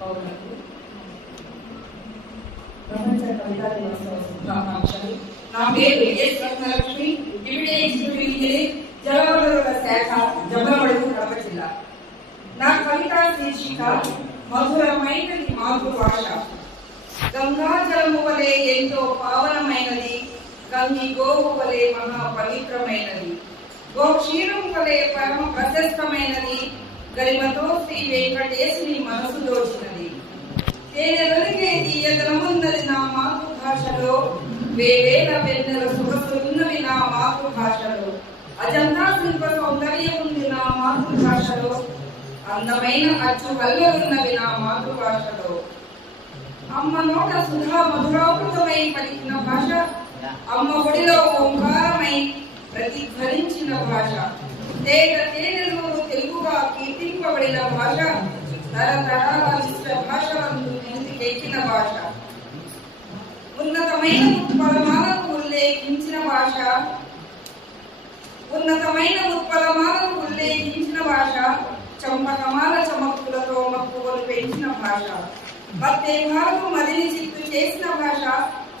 పౌరులకు ప్రపంచ కవితా దినోత్సవ శుభాకాంక్షలు. నా పేరు ఎస్ రత్నలక్ష్మి, డిప్యూటీ ఎగ్జిక్యూటివ్ ఇంజనీర్, జలవనరుల శాఖ, జమ్మలమడుగు, కడప జిల్లా. నా కవితా శీర్షిక మధురమైనది మాతృభాష. గంగాజలము వలె ఎంతో పావనమైనది, గంగి గోవు వలె మహా పవిత్రమైనది, గోక్షీరము వలె పరమ ప్రశస్తమైనది, గరిమతో శ్రీ వెంకటేశుని మనసు దోచినది. తేనెలొలిగే తీయదనమున్నది నా మాతృభాషలో, వేవేల వెన్నెల సొగసులున్నవి నా మాతృభాషలో, అజంతా శిల్ప సౌందర్యం ఉంది నా మాతృభాషలో, అందమైన అచ్చు కళ్ళలున్నవి నా మాతృభాషలో. అమ్మ నోట సుధా మధురామృతమై పలికిన భాష, అమ్మ ఒడిలో ఓంకారమై ప్రతిధ్వనించిన భాష, తేట తేనెలూరు తెలుగుగా కీర్తింపబడిన భాష, తరతరాల విశ్వ భాషలందు నిలిచికెక్కిన భాష, ఉన్నతమైన ఉత్పలమాలకు ఉల్లేఖించిన భాష, ఉన్నతమైన ఉత్పలమాలకు ఉల్లేఖించిన భాష, చంపకమాల చమక్కులతో మక్కువలు పెంచిన భాష, భక్తేభాలకు మదిని చిత్తు చేసిన భాష,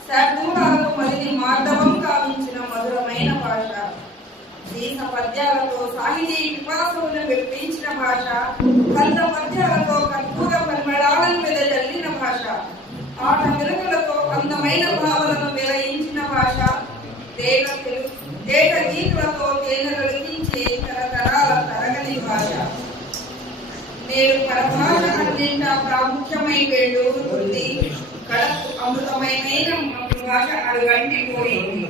శార్దూలాలకు మదిని మార్దవం కావించిన మధురమైన భాష, దేశ పద్యాలతో సాహితీ వికాసములను వెలిపించిన భాష, కళ్ళ పద్యాలతో కర్పూర పరిమళాలను వెదజల్లిన భాష, ఆట మెరుగులతో అందమైన భావనను వెలయించిన భాష, దేశ గీతులతో తేనెలొలికించే తరతరాల తరగని భాష. నేడు పరభాష అన్నింటా ప్రాముఖ్యమై వేడుతుంది, కడకు అమృతమైన మాతృభాష అడుగంటిపోయింది.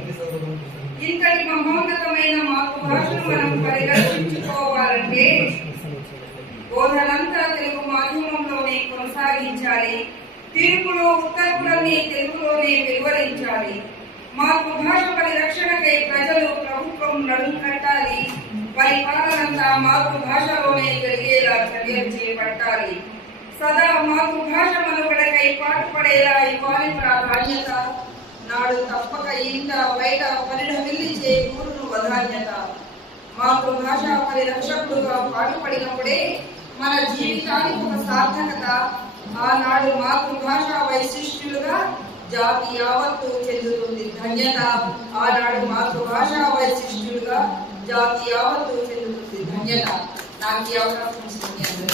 ఇంతటి మహోన్నతమైన మాతృభాషను మనం పరిరక్షించుకోవాలంటే బోధనంతా తెలుగు మాధ్యమంలోనే కొనసాగించాలి, తీర్పులు ఉత్తర్వులన్నీ తెలుగులోనే వెలువరించాలి. మాతృభాష పరిరక్షణకై ప్రజలు, ప్రభుత్వం నడుం కట్టాలి, పరిపాలనంతా మాతృభాషలోనే జరిగేలా చర్యలు చేపట్టాలి. సదా మాతృభాష మనుగడకై పాటుపడేలా ఇవ్వాలి ప్రాధాన్యత. నాడు తప్పక ఇంట బయట పరిఢవిల్లిచే ఊరును వధాన్యత. మాతృభాష పరిరక్షకుడుగా పాటుపడినప్పుడే మన జీవితానికి ఒక సార్థకత. ఆనాడు మాతృభాష వైశిష్ట్యులుగా జాతి యావత్తు చెందుతుంది ధన్యత. ఆనాడు మాతృభాష వైశిష్ట్యులుగా జాతి యావత్తు చెందుతుంది ధన్యత. నాకు ఈ అవకాశం ఇస్తుంది.